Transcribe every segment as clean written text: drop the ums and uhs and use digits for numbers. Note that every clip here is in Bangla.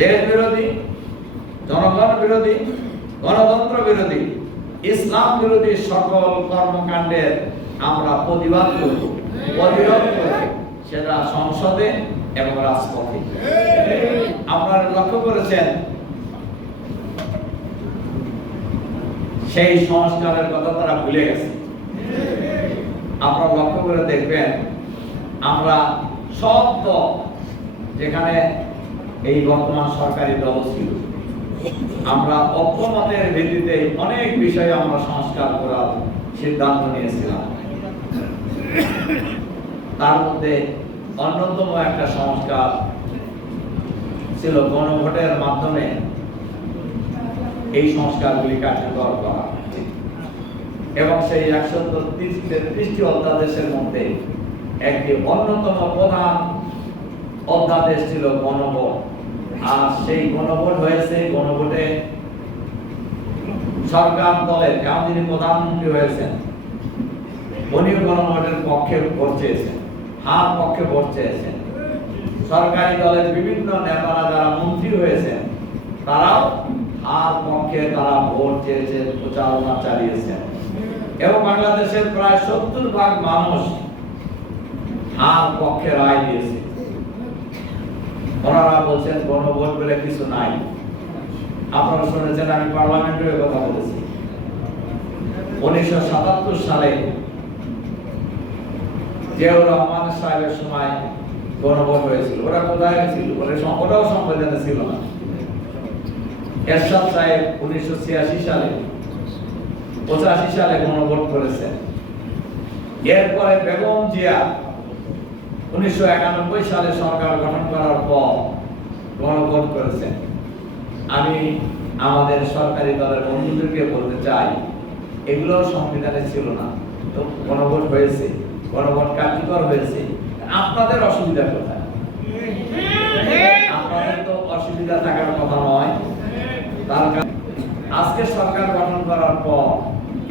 দেশ বিরোধী, জনগণ বিরোধী, গণতন্ত্র বিরোধী, ইসলাম বিরোধী সকল কর্মকাণ্ডের আমরা প্রতিবাদ করব, প্রতিরোধ করব, সেটা সংসদে এবং রাজপথে। আপনারা লক্ষ্য করেছেন সেই সংস্কারের কথা তারা ভুলে গেছে। আপনারা লক্ষ্য করে দেখবেন আমরা সব দল, যেখানে এই বর্তমান সরকারি দল ছিল, আমরা ঐক্যমতের ভিত্তিতে অনেক বিষয়ে আমরা সংস্কার করার সিদ্ধান্ত নিয়েছিলাম। তার মধ্যে অন্যতম একটা সংস্কার ছিল গণভোটের মাধ্যমে এই সংস্কারগুলি কার্যকর করা, এবং সেই 133টি অধ্যাদেশের মধ্যে একটি অন্যতম প্রধান অধ্যাদেশ ছিল গণভোট। আর সেই গণভোট হয়েছে, গণভোটে সরকার দলের যিনি প্রধানমন্ত্রী হয়েছেন উনি গণভোটের পক্ষে ভোট চেয়েছেন, হার পক্ষে ভোট চেয়েছেন। সরকারি দলের বিভিন্ন নেতারা যারা মন্ত্রী হয়েছেন তারাও হার পক্ষে তারা ভোট চেয়েছেন, প্রচারণা চালিয়েছেন, এবং বাংলাদেশের প্রায় 70% মানুষ হার পক্ষে রায় দিয়েছে। ওনারা বলছেন গণভোট বলে কিছু নাই। আপনারা শুনেছেন আমি পার্লামেন্টে কথা বলেছি। 1977 সালে জিয়াউর রহমান সাহেবের সময় গণভোট হয়েছিল। ওরা কোথায় ছিল? ওরাও সংবিধানে ছিল না। এরশাদ সাহেব 1986 সালে 85 সালে গণভোট করেছেন। এরপরে বেগম জিয়া 1991 সালে সরকার গঠন করার পর গণভোট করেছেন। আমি আমাদের সরকারি দলের বন্ধুদেরকে বলতে চাই, এগুলো সংবিধানে ছিল না, তো গণভোট হয়েছে, গণভোট কার্যকর হয়েছে। আপনাদের অসুবিধা কোথায়? আপনাদের তো অসুবিধা থাকার কথা নয়। তার আজকে সরকার গঠন করার পর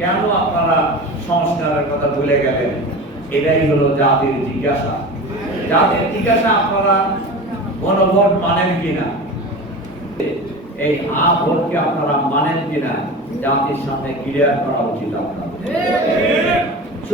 কেন আপনারা সংস্কারের কথা ভুলে গেলেন? এটাই হলো জাতির জিজ্ঞাসা। জাতির জিজ্ঞাসা, আপনারা গণভোট মানেন কিনা, এই ভোটকে আপনারা মানেন কিনা, জাতির সামনে ক্লিয়ার করা উচিত আপনাদের।